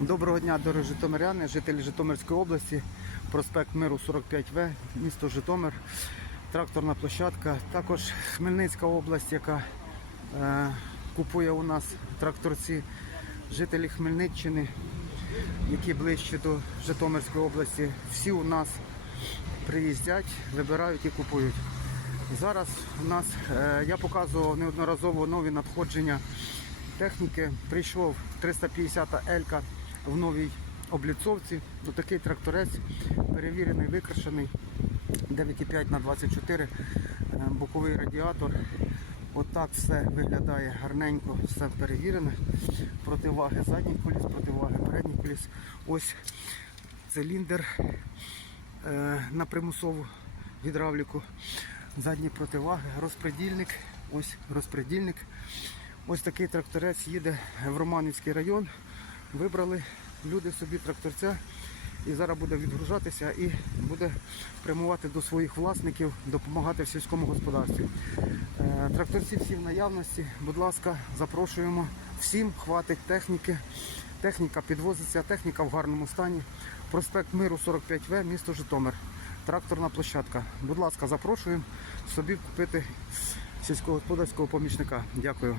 Доброго дня, дорогі житомиряни, жителі Житомирської області, проспект Миру 45В, місто Житомир, тракторна площадка. Також Хмельницька область, яка е, купує у нас тракторці, жителі Хмельниччини, які ближче до Житомирської області. Всі у нас приїздять, вибирають і купують. Зараз у нас е, я показував неодноразово нові надходження техніки. Прийшов 350 Елька в новій обліцовці. Ну, такий тракторець перевірений, викрашений. 9,5 на 24, е, боковий радіатор. Отак все виглядає гарненько, все перевірене. Противаги задніх коліс, противаги передніх коліс. Ось циліндр е, на примусову гідравліку, задні противаги, розпредільник, ось розпредільник. Ось такий тракторець їде в Романівський район. Вибрали люди собі тракторця і зараз буде відгружатися і буде прямувати до своїх власників, допомагати в сільському господарстві. Е, Тракторці всі в наявності. Будь ласка, запрошуємо. Всім хватить техніки. Техніка підвозиться, техніка в гарному стані. Проспект Миру 45В, місто Житомир. Тракторна площадка. Будь ласка, запрошуємо собі купити сільськогосподарського помічника. Дякую.